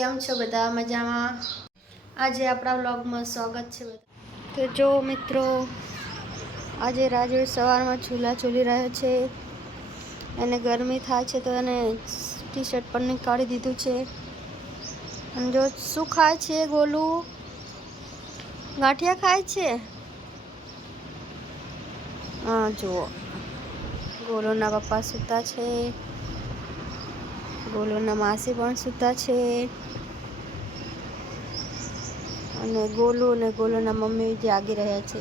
કેમ છો બધા મજામાં? આજે આપણા વ્લોગમાં સ્વાગત છે બધા. તો જો મિત્રો, આજે રાજવીર સવારમાં ચૂલા ચૂલી રહ્યો છે. એને ગરમી થાય છે તો એને ટી શર્ટ પણ નીકાળી દીધું છે. અને જો શું ખાય છે ગોલું? ગાંઠિયા ખાય છે. હા જુઓ, ગોલુના પપ્પા સૂતા છે. ગોલુના માસી પણ સૂતા છે. અને ગોલુના મમ્મી જાગી રહ્યા છે.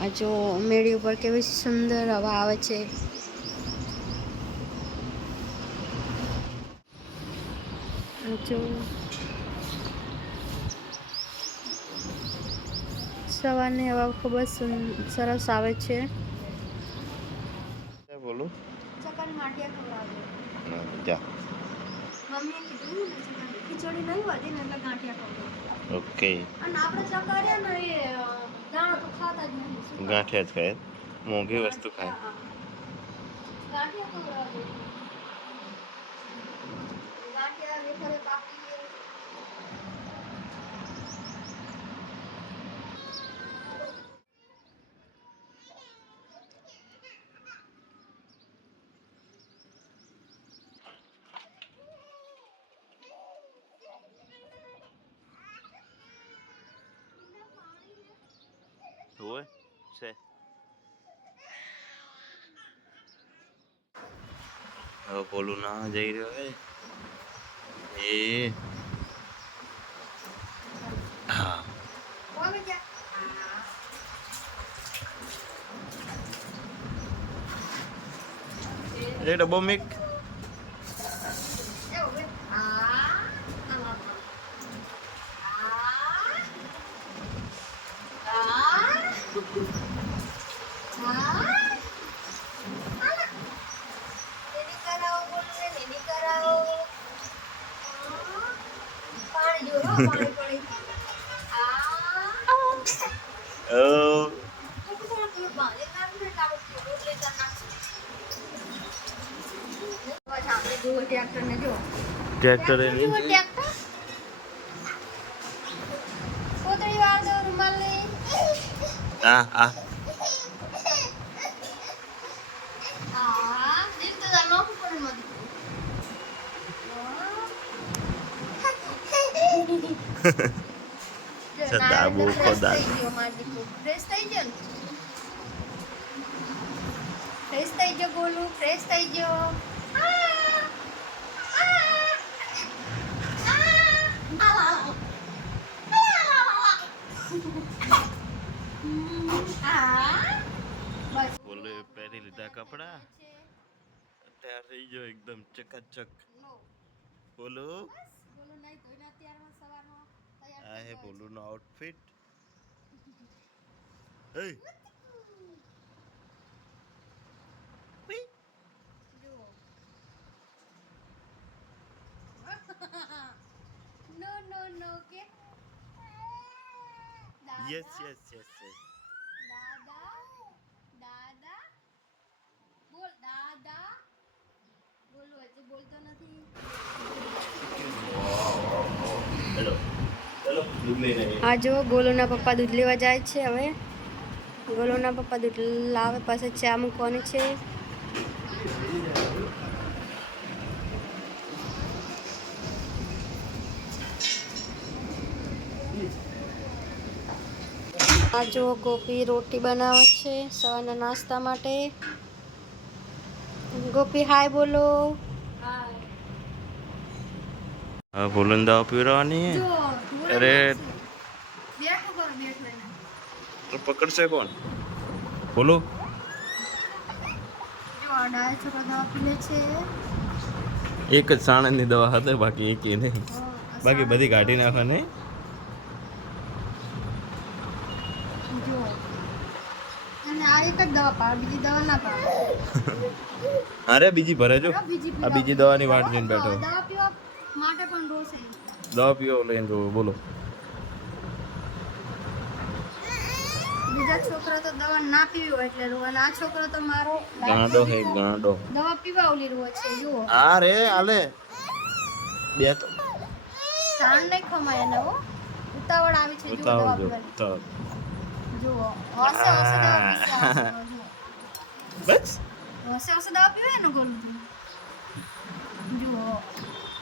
આ જો મેળી ઉપર કેવી સુંદર હવા આવે છે. જો સવારની હવા ખૂબ જ સરસ આવે છે. બોલું ચકન ગાંઠિયા ખવડાવજો. જા મમ્મીએ કીધું ને ખીચડી નહીં વધી ને એટલે ગાંઠિયા ખવડાવજો. ઓકે. અને આપણે ચકરિયા ને એ દાણો તો ખાતા જ નહીં. ગાંઠિયા જ ખાય, મોંઘી વસ્તુ ખાય. ગાંઠિયા ખવડાવજો. ગાંઠિયા વેફરે પાપડી. હોય છે. હવે બોલું ના જઈ રહ્યો હે એ હા એ ડબ્બો મિક ટ્રેક્ટર આ આ સદાબુ ખોદા ફ્રેશ થઈ ગયો ને? ફ્રેશ થઈ ગયો ગોલું, ફ્રેશ થઈ ગયો. બોલો પહેરી લીધા કપડા, તૈયાર થઈ ગયો એકદમ ચકાચક. બોલો આ હે બોલુ નો આઉટફિટ. હે No, કે યસ દાદા બોલ દાદા. બોલો હજી બોલતો નથી. હેલો હેલો દૂધ લઈને આ જો ગોલુના પપ્પા દૂધ લેવા જાય છે. હવે ગોલુના પપ્પા દૂધ લાવે પાસે ચા મૂકવાની છે. આ જો ગોપી રોટી બનાવે છે સવારના નાસ્તા માટે. ગોપી હાય બોલો. હા બોલન દવા પીવડાવવાની હે. અરે તો પકડશે કોણ? બોલો એક જ સાણંદની દવા હતી, બાકી એક નહીં. બાકી બધી કાઢી નાખવાની. અરે બીજી ભરે જો. આ બીજી દવાની વાટ જોઈને બેઠો. દવા પીવા લઈને જો. બોલો બીજા છોકરા તો દવા ના પીવી હોય એટલે રોવા. આ છોકરો તો મારો ગાંડો હે ગાંડો. દવા પીવા ઓલી રોવે છે. જુઓ આ રે આલે બે તો સાણ નહીં ખમાય એને હો ઉતાવળ આવી છે જુઓ દવા ઉતાવળ જો પીવાની ઉતાવળ. જુઓ હસે હસે દવા પીશે આ જુઓ બસ હસે હસે દવા પીવે ને ગોલું જુઓ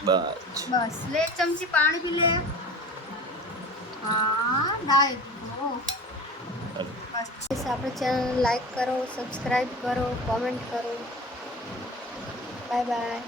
બસ બસ લે એક ચમચી પાણી પી લે હા દાય બસ આપણે ચેનલ લાઈક કરો સબસ્ક્રાઈબ કરો કોમેન્ટ કરો બાય બાય